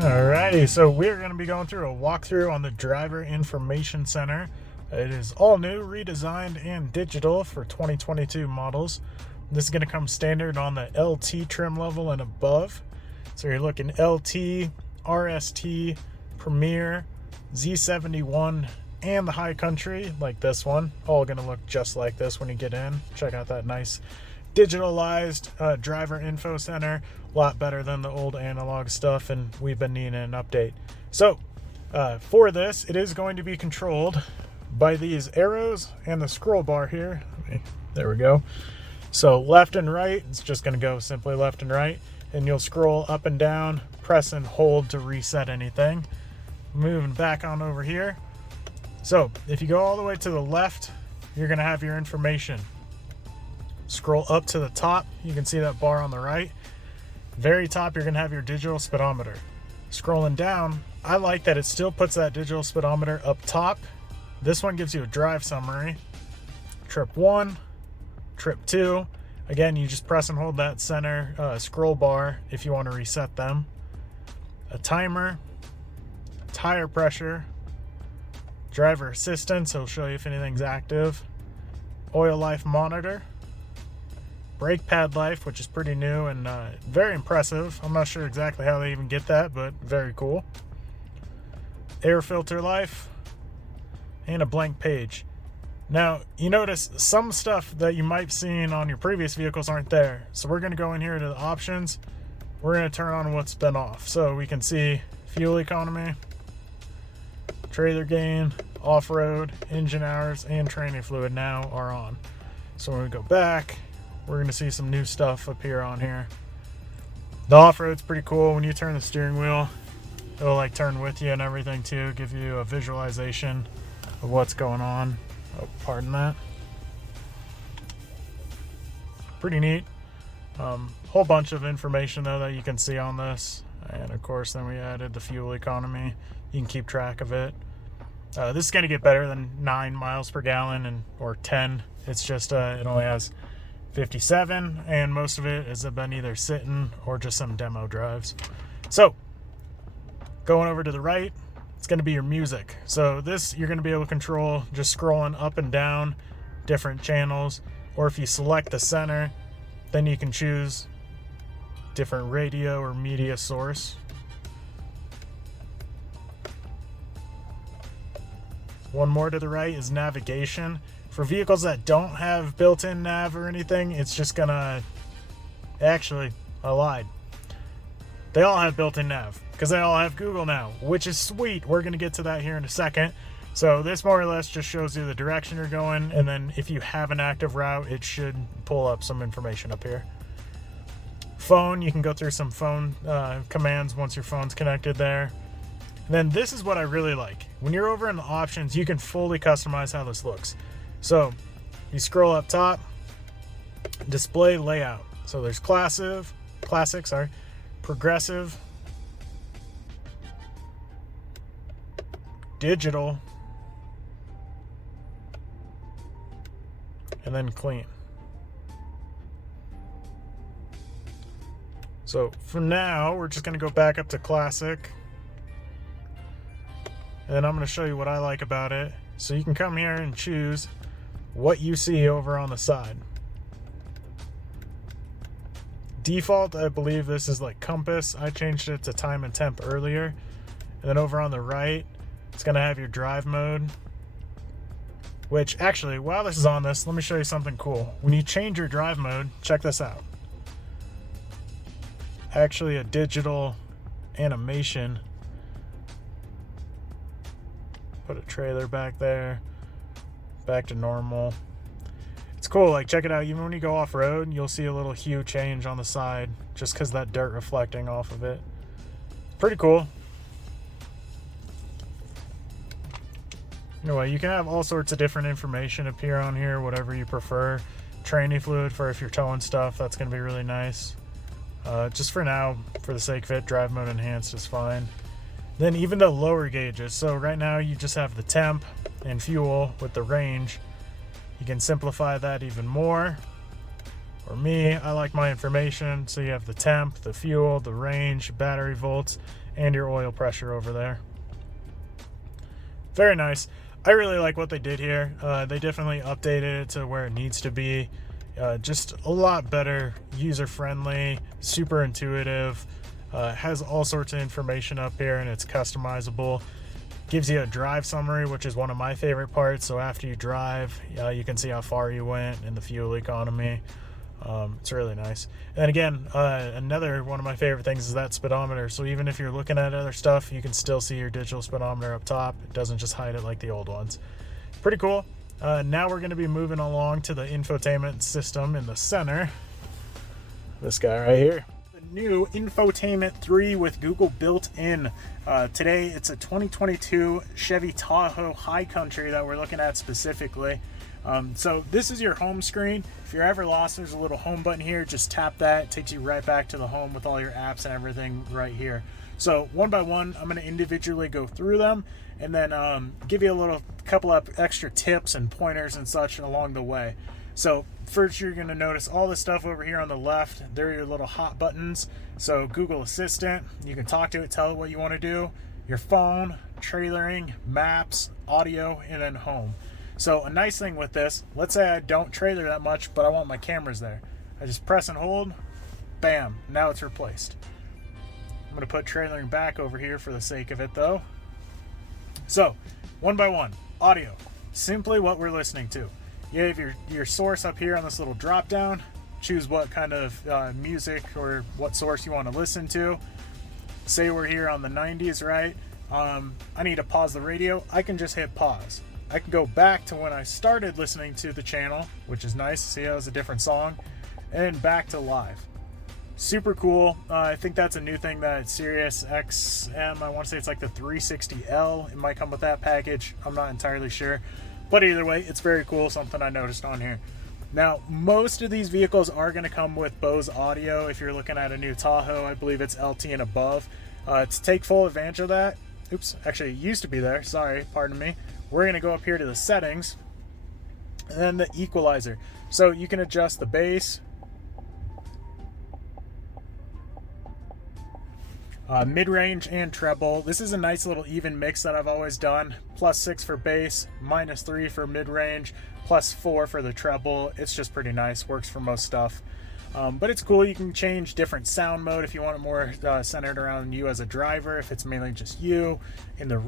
Alrighty, so we're going to be going through a walkthrough on the Driver Information Center. It is all new, redesigned, and digital for 2022 models. This is going to come standard on the LT trim level and above. So you're looking LT, RST, Premier, Z71, and the High Country, like this one. All going to look just like this when you get in. Check out that nice digitalized driver info center. A lot better than the old analog stuff, and we've been needing an update. So for this, it is going to be controlled by these arrows and the scroll bar here. There we go. So left and right, it's just going to go simply left and right, and you'll scroll up and down, press and hold to reset anything. Moving back on over here. So if you go all the way to the left, you're going to have your information. Scroll up to the top, you can see that bar on the right. Very top, you're going to have your digital speedometer. Scrolling down, I like that it still puts that digital speedometer up top. This one gives you a drive summary. Trip 1, trip 2. Again, you just press and hold that center scroll bar if you want to reset them. A timer, tire pressure, driver assistance, he'll show you if anything's active. Oil life monitor. Brake pad life, which is pretty new and very impressive. I'm not sure exactly how they even get that, but very cool. Air filter life, and a blank page. Now, you notice some stuff that you might have seen on your previous vehicles aren't there. So we're going to go in here to the options. We're going to turn on what's been off. So we can see fuel economy, trailer gain, off-road, engine hours, and training fluid now are on. So when we go back, we're going to see some new stuff appear on here. The off-road's pretty cool. When you turn the steering wheel, it'll like turn with you and everything too, give you a visualization of what's going on. Oh, pardon that. Pretty neat. Whole bunch of information though that you can see on this. And of course then we added the fuel economy. You can keep track of it. This is going to get better than 9 miles per gallon or 10. It's just it only has 57, and most of it has been either sitting or just some demo drives. So going over to the right, it's going to be your music. So this you're going to be able to control just scrolling up and down different channels, or if you select the center, then you can choose different radio or media source. One more to the right is navigation. For vehicles that don't have built-in nav or anything, it's just gonna... Actually, I lied. They all have built-in nav, because they all have Google now, which is sweet. We're gonna get to that here in a second. So this more or less just shows you the direction you're going, and then if you have an active route, it should pull up some information up here. Phone, you can go through some phone commands once your phone's connected there. And then this is what I really like. When you're over in the options, you can fully customize how this looks. So you scroll up top, display layout. So there's classic, progressive, digital, and then clean. So for now, we're just going to go back up to classic. And then I'm going to show you what I like about it. So you can come here and choose what you see over on the side. Default, I believe this is like compass. I changed it to time and temp earlier. And then over on the right, it's going to have your drive mode. Which actually, while this is on this, let me show you something cool. When you change your drive mode, check this out. Actually a digital animation. Put a trailer back there. Back to normal. It's cool, like check it out, even when you go off-road, you'll see a little hue change on the side just because that dirt reflecting off of it. Pretty cool. Anyway, you can have all sorts of different information appear on here, whatever you prefer. Training fluid for if you're towing stuff, that's going to be really nice. Just for now, for the sake of it, drive mode enhanced is fine. Then even the lower gauges. So right now you just have the temp and fuel with the range. You can simplify that even more. For me, I like my information. So you have the temp, the fuel, the range, battery volts, and your oil pressure over there. Very nice. I really like what they did here. They definitely updated it to where it needs to be. Just a lot better, user-friendly, super intuitive. Has all sorts of information up here, and it's customizable. Gives you a drive summary, which is one of my favorite parts. So after you drive, you can see how far you went and the fuel economy. It's really nice. And again, another one of my favorite things is that speedometer. So even if you're looking at other stuff, you can still see your digital speedometer up top. It doesn't just hide it like the old ones. Pretty cool. Now we're going to be moving along to the infotainment system in the center. This guy right here. The new Infotainment 3 with Google built in. Today it's a 2022 Chevy Tahoe High Country that we're looking at specifically. So this is your home screen. If you're ever lost, there's a little home button here. Just tap that. It takes you right back to the home with all your apps and everything right here. So one by one, I'm going to individually go through them and then give you a couple of extra tips and pointers and such along the way. So first, you're going to notice all this stuff over here on the left. They're your little hot buttons. So Google Assistant, you can talk to it, tell it what you want to do. Your phone, trailering, maps, audio, and then home. So a nice thing with this, let's say I don't trailer that much, but I want my cameras there. I just press and hold, bam, now it's replaced. I'm going to put trailering back over here for the sake of it though. So, one by one, audio, simply what we're listening to. You have your source up here on this little drop down. Choose what kind of music or what source you want to listen to. Say we're here on the 90s, right? I need to pause the radio. I can just hit pause. I can go back to when I started listening to the channel, which is nice. See how it's a different song, and back to live. Super cool. I think that's a new thing that Sirius XM, I want to say it's like the 360L. It might come with that package. I'm not entirely sure. But either way, it's very cool. Something I noticed on here. Now, most of these vehicles are going to come with Bose audio. If you're looking at a new Tahoe, I believe it's LT and above. To take full advantage of that, oops, actually it used to be there. Sorry, pardon me. We're going to go up here to the settings and then the equalizer. So you can adjust the bass, mid-range and treble. This is a nice little even mix that I've always done. +6 for bass, -3 for mid-range, +4 for the treble. It's just pretty nice, works for most stuff. But it's cool. You can change different sound mode if you want it more centered around you as a driver, if it's mainly just you, in the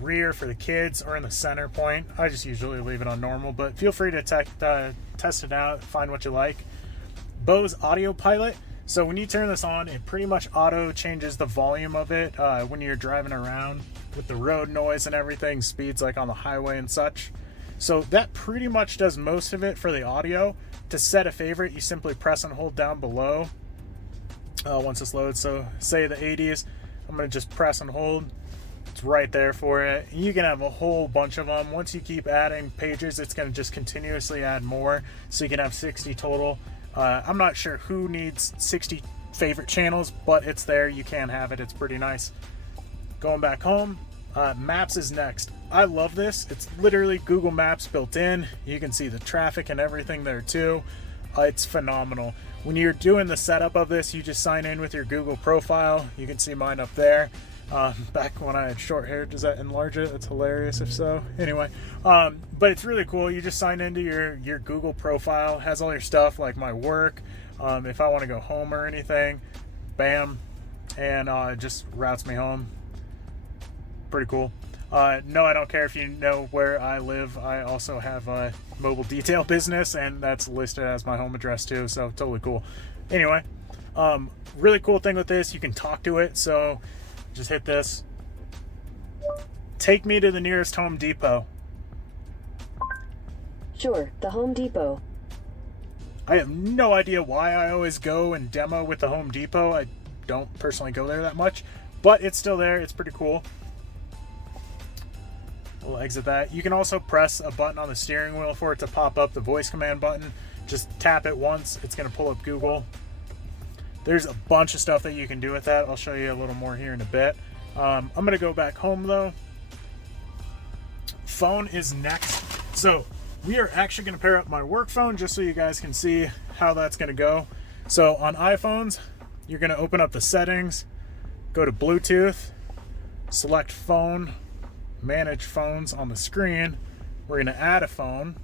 rear for the kids, or in the center point. I just usually leave it on normal, but feel free to test it out, find what you like. Bose Audio Pilot. So when you turn this on, it pretty much auto changes the volume of it when you're driving around with the road noise and everything, speeds like on the highway and such. So that pretty much does most of it for the audio. To set a favorite, you simply press and hold down below once this loads. So say the 80s, I'm going to just press and hold. It's right there for it. You can have a whole bunch of them. Once you keep adding pages, it's going to just continuously add more. So you can have 60 total. I'm not sure who needs 60 favorite channels, but it's there. You can have it. It's pretty nice. Going back home, Maps is next. I love this. It's literally Google Maps built in. You can see the traffic and everything there too. It's phenomenal. When you're doing the setup of this, you just sign in with your Google profile. You can see mine up there. Back when I had short hair, does that enlarge it? That's hilarious if so. Anyway, but it's really cool. You just sign into your Google profile. It has all your stuff like my work. If I want to go home or anything, bam, and it just routes me home. Pretty cool. No, I don't care if you know where I live. I also have a mobile detail business, and that's listed as my home address too, so totally cool. Anyway, really cool thing with this, you can talk to it. So just hit this. Take me to the nearest Home Depot. Sure, the Home Depot. I have no idea why I always go and demo with the Home Depot. I don't personally go there that much, but it's still there. It's pretty cool. We'll exit that. You can also press a button on the steering wheel for it to pop up the voice command button. Just tap it once. It's going to pull up Google. There's a bunch of stuff that you can do with that. I'll show you a little more here in a bit. I'm going to go back home though. Phone is next. So we are actually going to pair up my work phone just so you guys can see how that's going to go. So on iPhones, you're going to open up the settings, go to Bluetooth, select phone, manage phones on the screen. We're going to add a phone.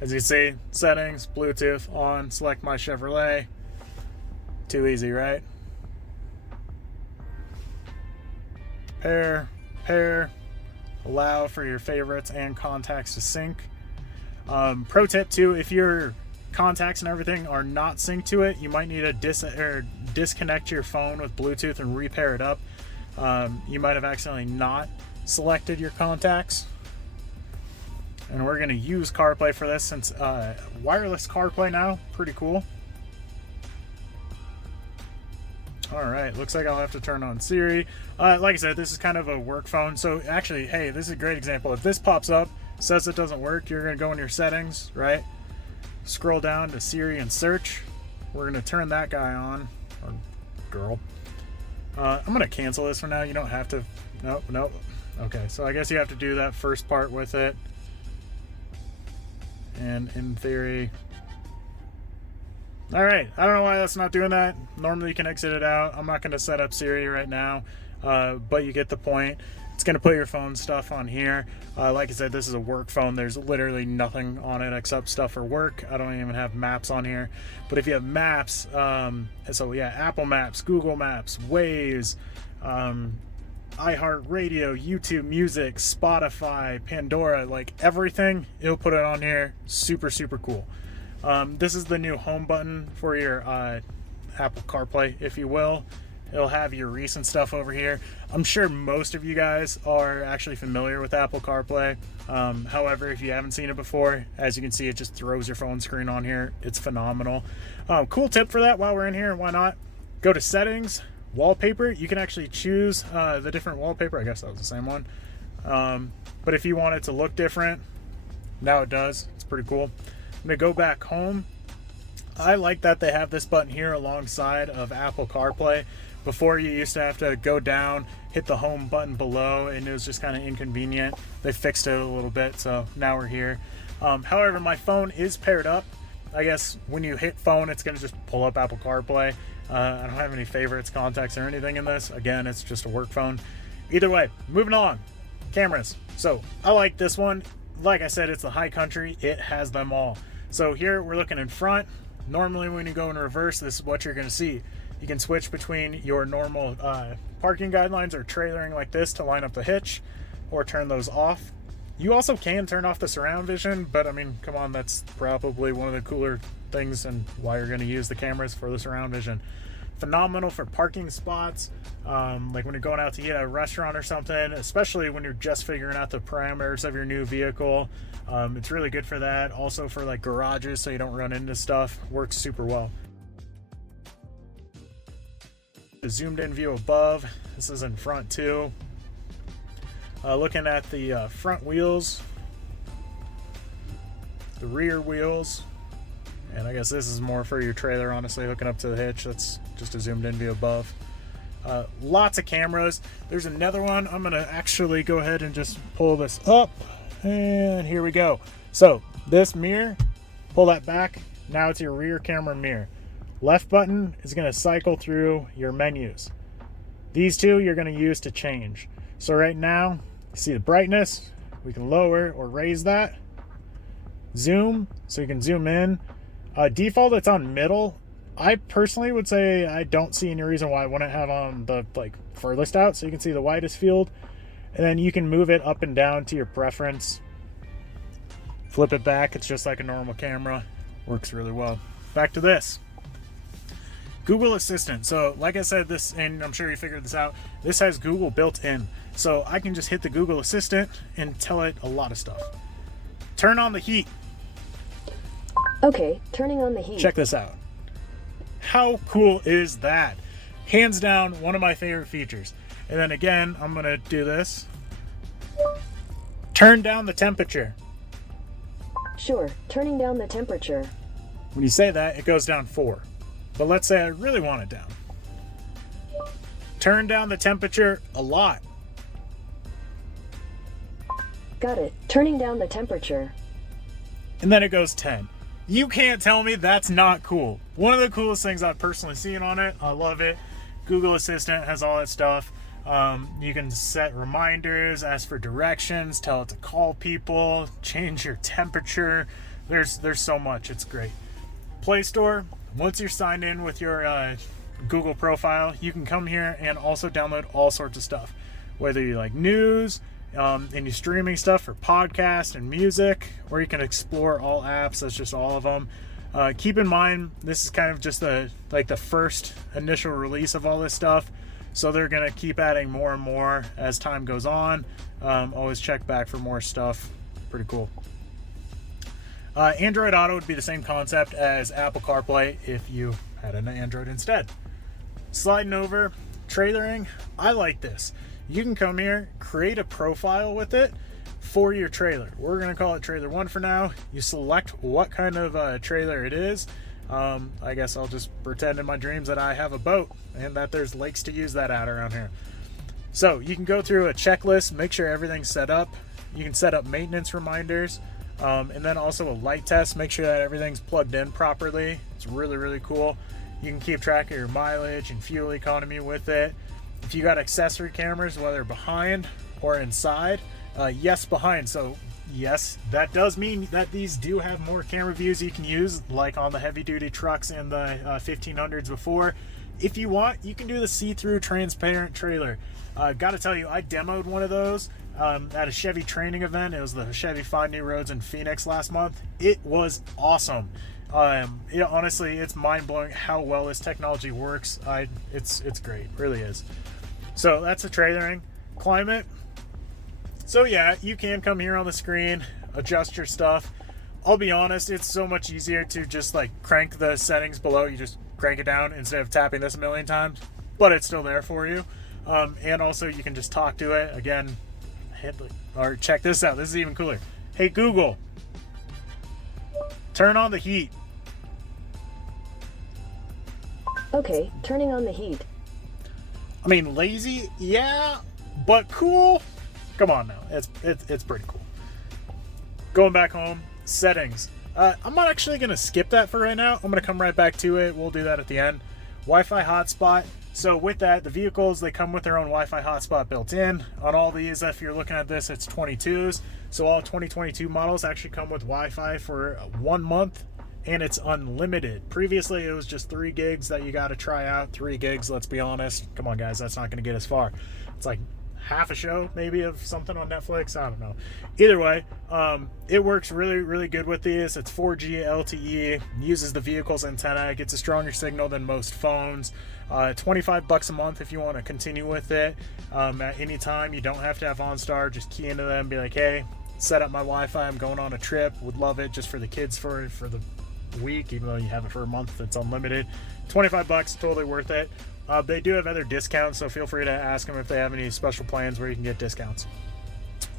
As you see, settings, Bluetooth on, select MyChevrolet. Too easy, right? Pair, allow for your favorites and contacts to sync. Pro tip too, if your contacts and everything are not synced to it, you might need to disconnect your phone with Bluetooth and repair it up. You might have accidentally not selected your contacts. And we're going to use CarPlay for this, since wireless CarPlay now, pretty cool. Alright, looks like I'll have to turn on Siri. Like I said, this is kind of a work phone, so actually, hey, this is a great example. If this pops up, says it doesn't work, you're going to go in your settings, right? Scroll down to Siri and search. We're going to turn that guy on, or girl. I'm going to cancel this for now. You don't have to. Nope. Okay, so I guess you have to do that first part with it. And in theory... Alright, I don't know why that's not doing that. Normally you can exit it out. I'm not going to set up Siri right now, but you get the point. It's going to put your phone stuff on here. Like I said, this is a work phone. There's literally nothing on it except stuff for work. I don't even have maps on here. But if you have maps, so yeah, Apple Maps, Google Maps, Waze, iHeartRadio, YouTube Music, Spotify, Pandora, like everything, it'll put it on here. Super, super cool. This is the new home button for your Apple CarPlay, if you will. It'll have your recent stuff over here. I'm sure most of you guys are actually familiar with Apple CarPlay. However, if you haven't seen it before, as you can see, it just throws your phone screen on here. It's phenomenal. Cool tip for that while we're in here, why not? Go to Settings, Wallpaper. You can actually choose the different wallpaper. I guess that was the same one. But if you want it to look different, now it does. It's pretty cool. I'm going to go back home. I like that they have this button here alongside of Apple CarPlay. Before, you used to have to go down, hit the home button below, and it was just kind of inconvenient. They fixed it a little bit, so now we're here. However, my phone is paired up. I guess when you hit phone, it's going to just pull up Apple CarPlay. I don't have any favorites, contacts, or anything in this. Again, it's just a work phone. Either way, moving on. Cameras. So I like this one. Like I said, it's the high country. It has them all. So here we're looking in front. Normally when you go in reverse, this is what you're going to see. You can switch between your normal parking guidelines or trailering like this to line up the hitch, or turn those off. You also can turn off the surround vision, but I mean, come on, that's probably one of the cooler things and why you're going to use the cameras for the surround vision. Phenomenal for parking spots, like when you're going out to eat at a restaurant or something, especially when you're just figuring out the parameters of your new vehicle. It's really good for that. Also for like garages, so you don't run into stuff. Works super well. The zoomed in view above. This is in front too. Looking at the front wheels, the rear wheels, and I guess this is more for your trailer, honestly, hooking up to the hitch. That's just a zoomed in view above. Lots of cameras. There's another one. I'm gonna actually go ahead and just pull this up, and here we go. So this mirror, pull that back. Now it's your rear camera mirror. Left button is going to cycle through your menus. These two you're going to use to change. So right now, you see the brightness. We can lower or raise that. Zoom, so you can zoom in. Default, it's on middle. I personally would say I don't see any reason why I wouldn't have on the furthest out, so you can see the widest field. And then you can move it up and down to your preference. Flip it back, it's just like a normal camera. Works really well. Back to this. Google Assistant. So like I said, this, and I'm sure you figured this out, this has Google built in. So I can just hit the Google Assistant and tell it a lot of stuff. Turn on the heat. Okay, turning on the heat. Check this out. How cool is that? Hands down, one of my favorite features. And then again, I'm going to do this. Turn down the temperature. Sure, turning down the temperature. When you say that, it goes down 4. But let's say I really want it down. Turn down the temperature a lot. Got it. Turning down the temperature. And then it goes 10. You can't tell me that's not cool. One of the coolest things I've personally seen on it. I love it. Google Assistant has all that stuff. You can set reminders, ask for directions, tell it to call people, change your temperature. There's so much. It's great. Play Store, once you're signed in with your Google profile, you can come here and also download all sorts of stuff. Whether you like news, and you're streaming stuff for podcasts and music, or you can explore all apps. That's just all of them. Keep in mind, this is kind of just the first initial release of all this stuff. So they're going to keep adding more and more as time goes on. Always check back for more stuff. Pretty cool. Android Auto would be the same concept as Apple CarPlay if you had an Android instead. Sliding over, trailering. I like this. You can come here, create a profile with it for your trailer. We're going to call it Trailer 1 for now. You select what kind of trailer it is. I guess I'll just pretend in my dreams that I have a boat and that there's lakes to use that at around here. So you can go through a checklist, make sure everything's set up. You can set up maintenance reminders, and then also a light test, make sure that everything's plugged in properly. It's really, really cool. You can keep track of your mileage and fuel economy with it. If you got accessory cameras, whether behind or inside, yes, behind. So yes, that does mean that these do have more camera views you can use, like on the heavy duty trucks and the 1500s before. If you want, you can do the see-through transparent trailer. Gotta tell you, I demoed one of those at a Chevy training event. It was the Chevy Find New Roads in Phoenix last month. It was awesome. Honestly, it's mind-blowing how well this technology works. It's great, really is. So that's the trailering. Climate. So yeah, you can come here on the screen, adjust your stuff. I'll be honest, it's so much easier to just like crank the settings below. You just crank it down instead of tapping this a million times, but it's still there for you. And also you can just talk to it. Again, or check this out. This is even cooler. Hey Google, turn on the heat. Okay, turning on the heat. I mean, lazy, yeah, but cool. Come on now, it's pretty cool. Going back home, settings. I'm not actually gonna skip that for right now. I'm gonna come right back to it. We'll do that at the end. Wi-Fi hotspot. So with that, the vehicles, they come with their own Wi-Fi hotspot built in. On all these, if you're looking at this, it's 22s. So all 2022 models actually come with Wi-Fi for 1 month, and it's unlimited. Previously, it was just 3 gigs that you got to try out. 3 gigs, let's be honest. Come on, guys, that's not going to get as far. It's like half a show, maybe, of something on Netflix. I don't know. Either way, it works really, really good with these. It's 4G LTE, uses the vehicle's antenna, gets a stronger signal than most phones. $25 a month if you want to continue with it. At any time, you don't have to have OnStar. Just key into them, be like, hey, set up my Wi-Fi. I'm going on a trip. Would love it just for the kids for the week, even though you have it for a month. It's unlimited. $25, totally worth it. They do have other discounts, so feel free to ask them if they have any special plans where you can get discounts.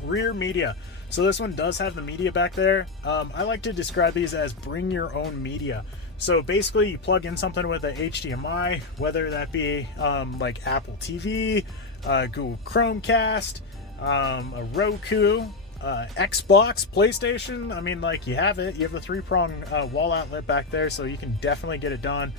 Rear media. So this one does have the media back there. I like to describe these as bring your own media. So basically you plug in something with a HDMI, whether that be like Apple TV, Google Chromecast, a Roku, Xbox, PlayStation. I mean, like, you have it. You have the 3-prong wall outlet back there, so you can definitely get it done.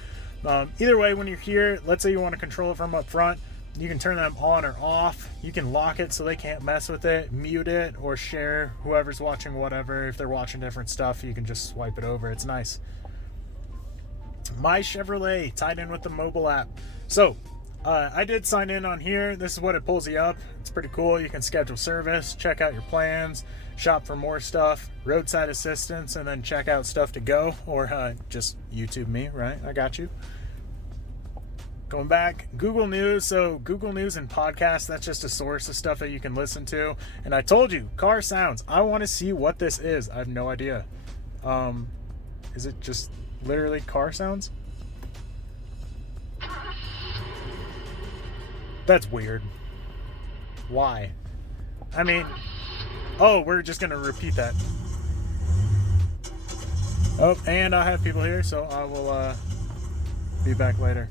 Either way, when you're here, let's say you want to control it from up front, you can turn them on or off. You can lock it so they can't mess with it, mute it, or share whoever's watching whatever. If they're watching different stuff, you can just swipe it over. It's nice. MyChevrolet tied in with the mobile app. So I did sign in on here. This is what it pulls you up. It's pretty cool. You can schedule service, check out your plans, shop for more stuff, roadside assistance, and then check out stuff to go, or just YouTube me, right? I got you. Going back, Google News. So Google News and podcasts, that's just a source of stuff that you can listen to. And I told you, car sounds. I want to see what this is. I have no idea. Is it just literally car sounds? That's weird. Why? I mean, oh, we're just gonna repeat that. Oh, and I have people here, so I will be back later.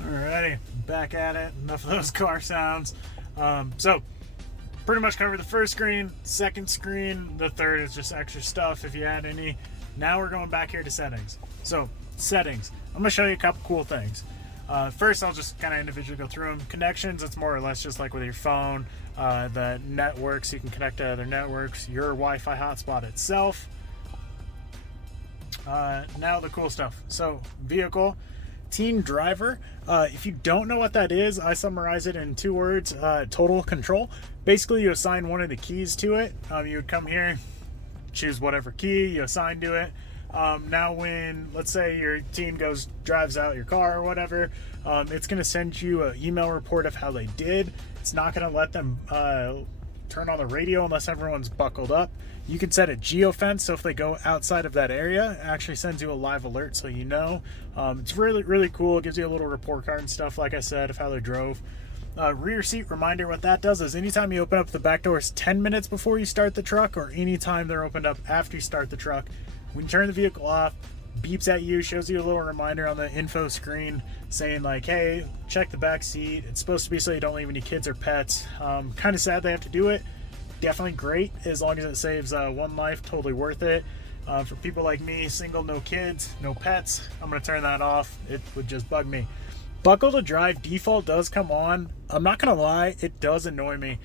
Alrighty, back at it. Enough of those car sounds. So pretty much covered the first screen, second screen, the third is just extra stuff if you add any. Now we're going back here to settings. So settings, I'm gonna show you a couple cool things. First, I'll just kind of individually go through them. Connections, it's more or less just like with your phone. The networks, you can connect to other networks. Your Wi-Fi hotspot itself. Now the cool stuff. So, vehicle, team driver. If you don't know what that is, I summarize it in 2 words. Total control. Basically, you assign one of the keys to it. You would come here, choose whatever key you assign to it. Now when, let's say your team drives out your car or whatever, it's going to send you an email report of how they did. It's not going to let them turn on the radio unless everyone's buckled up. You can set a geofence, so if they go outside of that area, it actually sends you a live alert so you know. It's really, really cool. It gives you a little report card and stuff, like I said, of how they drove. Rear seat reminder, what that does is anytime you open up the back doors 10 minutes before you start the truck, or anytime they're opened up after you start the truck, when you turn the vehicle off, beeps at you, shows you a little reminder on the info screen saying like, hey, check the back seat. It's supposed to be so you don't leave any kids or pets. Kind of sad they have to do it. Definitely great as long as it saves one life. Totally worth it. For people like me, single, no kids, no pets, I'm going to turn that off. It would just bug me. Buckle to drive default does come on. I'm not going to lie, it does annoy me.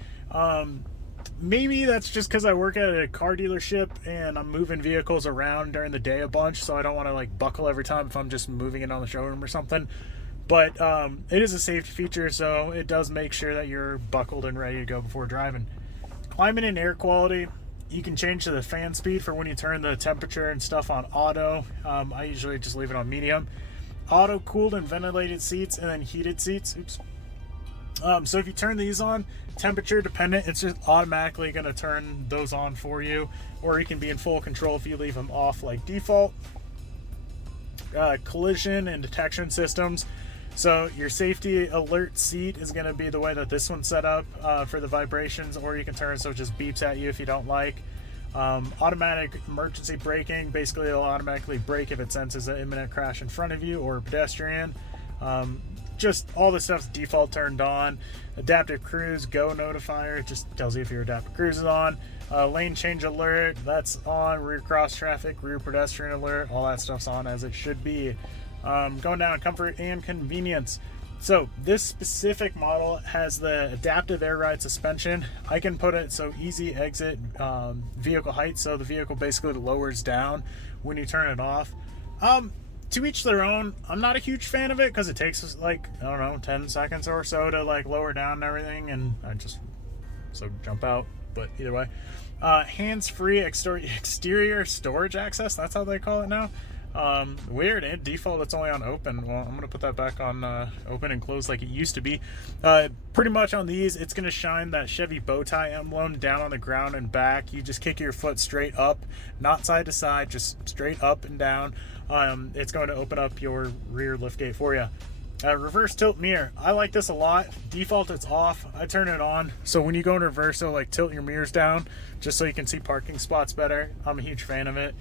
Maybe that's just because I work at a car dealership and I'm moving vehicles around during the day a bunch, so I don't want to like buckle every time if I'm just moving it on the showroom or something. But it is a safety feature, so it does make sure that you're buckled and ready to go before driving. Climate and air quality, you can change to the fan speed for when you turn the temperature and stuff on auto. I usually just leave it on medium. Auto cooled and ventilated seats, and then heated seats. Oops. So if you turn these on, temperature dependent, it's just automatically going to turn those on for you, or you can be in full control if you leave them off like default. Collision and detection systems. So your safety alert seat is going to be the way that this one's set up for the vibrations, or you can turn it so it just beeps at you if you don't like. Automatic emergency braking, basically it'll automatically brake if it senses an imminent crash in front of you or a pedestrian. Just all this stuff's default turned on. Adaptive cruise, go notifier, it just tells you if your adaptive cruise is on. Lane change alert, that's on. Rear cross traffic, rear pedestrian alert, all that stuff's on as it should be. Going down, comfort and convenience. So this specific model has the adaptive air ride suspension. I can put it so easy exit vehicle height, so the vehicle basically lowers down when you turn it off. To each their own. I'm not a huge fan of it because it takes like, I don't know, 10 seconds or so to like lower down and everything, and I just jump out. But either way, hands-free exterior storage access, that's how they call it now. Weird. In default it's only on open. Well, I'm gonna put that back on open and close like it used to be. Pretty much on these, it's gonna shine that Chevy bow tie emblem down on the ground and back. You just kick your foot straight up, not side to side, just straight up and down. It's going to open up your rear liftgate for you. Reverse tilt mirror, I like this a lot. Default it's off. I turn it on, so when you go in reverse, it'll like tilt your mirrors down just so you can see parking spots better. I'm a huge fan of it.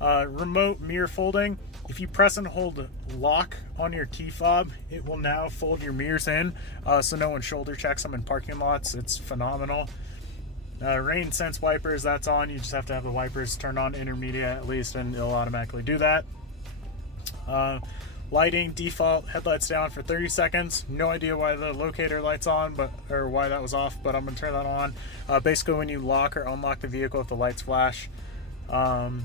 Remote mirror folding, if you press and hold lock on your T-fob, it will now fold your mirrors in, so no one shoulder checks them in parking lots. It's phenomenal. Rain sense wipers, that's on. You just have to have the wipers turned on intermediate at least, and it'll automatically do that. Lighting default, headlights down for 30 seconds. No idea why the locator light's on, or why that was off, but I'm gonna turn that on. Basically when you lock or unlock the vehicle, if the lights flash. Power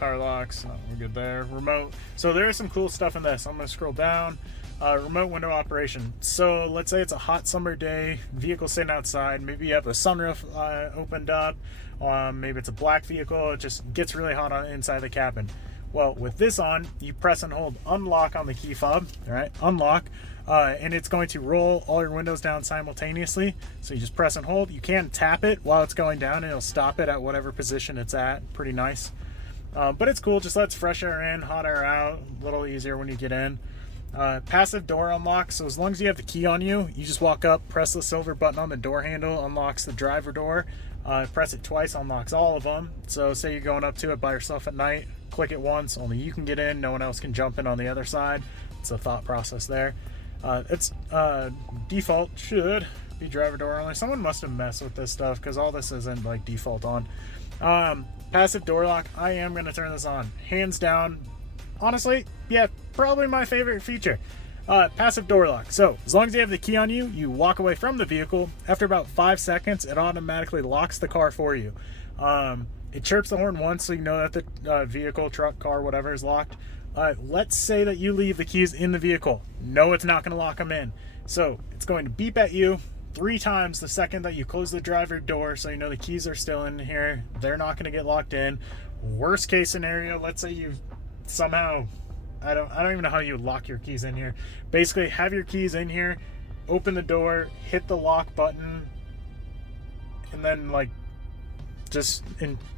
locks, we're good there. Remote, so there is some cool stuff in this. I'm gonna scroll down. Remote window operation. So let's say it's a hot summer day, vehicle sitting outside, maybe you have the sunroof opened up, maybe it's a black vehicle, it just gets really hot on inside the cabin. Well, with this on, you press and hold unlock on the key fob, all right, unlock, and it's going to roll all your windows down simultaneously. So you just press and hold. You can tap it while it's going down and it'll stop it at whatever position it's at. Pretty nice. But it's cool, just lets fresh air in, hot air out, a little easier when you get in. Passive door unlock, so as long as you have the key on you, you just walk up, press the silver button on the door handle, unlocks the driver door. Press it twice, unlocks all of them. So say you're going up to it by yourself at night, click it once, only you can get in, no one else can jump in on the other side. It's a thought process there. It's default should be driver door only. Someone must have messed with this stuff because all this isn't like default on. Passive door lock, I am going to turn this on. Hands down, honestly, yeah, probably my favorite feature. Passive door lock. So as long as you have the key on you, you walk away from the vehicle. After about 5 seconds, it automatically locks the car for you. It chirps the horn once so you know that the vehicle, truck, car, whatever is locked. Let's say that you leave the keys in the vehicle. No, it's not going to lock them in. So it's going to beep at you 3 times the second that you close the driver door, so you know the keys are still in here. They're not going to get locked in. Worst case scenario, let's say you somehow, I don't even know how you lock your keys in here. Basically, have your keys in here, open the door, hit the lock button, and then like just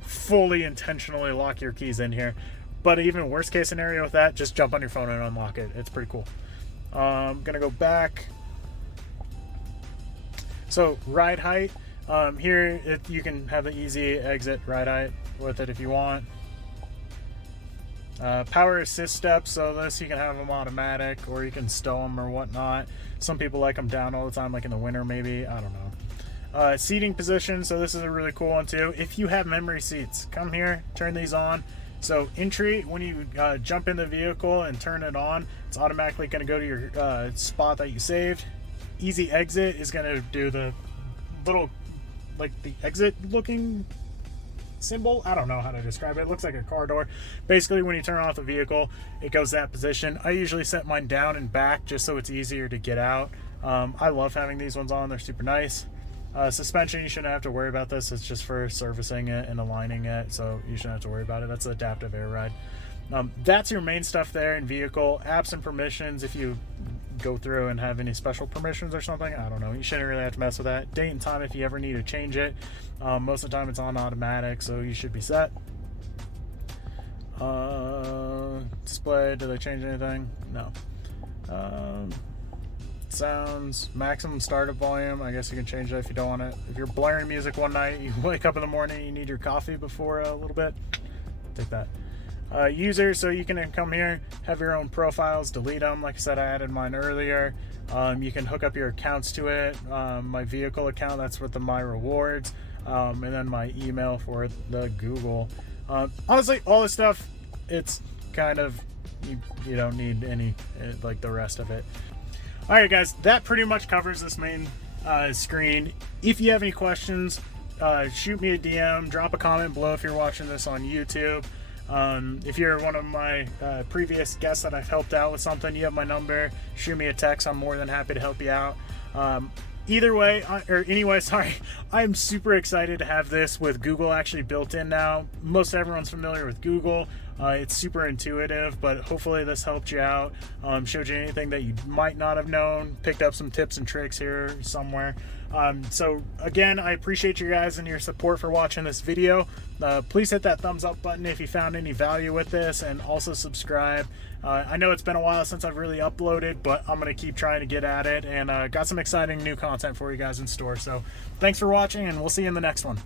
fully intentionally lock your keys in here. But even worst case scenario with that, just jump on your phone and unlock it. It's pretty cool. I'm gonna go back. So ride height, here you can have the easy exit ride height with it if you want. Power assist steps, so this you can have them automatic or you can stow them or whatnot. Some people like them down all the time, like in the winter maybe, I don't know. Seating position, so this is a really cool one too. If you have memory seats, come here, turn these on. So entry, when you jump in the vehicle and turn it on, it's automatically going to go to your spot that you saved. Easy exit is going to do the little, like the exit looking symbol. I don't know how to describe it. It looks like a car door. Basically, when you turn off the vehicle, it goes that position. I usually set mine down and back just so it's easier to get out. I love having these ones on. They're super nice. Suspension, you shouldn't have to worry about this. It's just for servicing it and aligning it, so you shouldn't have to worry about it. That's the adaptive air ride. That's your main stuff there in vehicle. Apps and permissions, if you go through and have any special permissions or something, I don't know, you shouldn't really have to mess with that. Date and time if you ever need to change it. Most of the time it's on automatic, so you should be set. Display, did I change anything? No. Sounds, maximum startup volume, I guess you can change that if you don't want it. If you're blaring music one night, you wake up in the morning, you need your coffee before a little bit, take that. User, so you can come here, have your own profiles, delete them. Like I said, I added mine earlier. You can hook up your accounts to it. My vehicle account, that's with the My Rewards, and then my email for the Google. Honestly, all this stuff, it's kind of, you don't need any, like the rest of it. Alright guys, that pretty much covers this main screen. If you have any questions, shoot me a DM, drop a comment below if you're watching this on YouTube. If you're one of my previous guests that I've helped out with something, you have my number, shoot me a text, I'm more than happy to help you out. Either way, sorry, I'm super excited to have this with Google actually built in now. Most everyone's familiar with Google. It's super intuitive, but hopefully this helped you out, showed you anything that you might not have known, picked up some tips and tricks here somewhere. So again, I appreciate you guys and your support for watching this video. Please hit that thumbs up button if you found any value with this, and also subscribe. I know it's been a while since I've really uploaded, but I'm going to keep trying to get at it, and got some exciting new content for you guys in store. So thanks for watching, and we'll see you in the next one.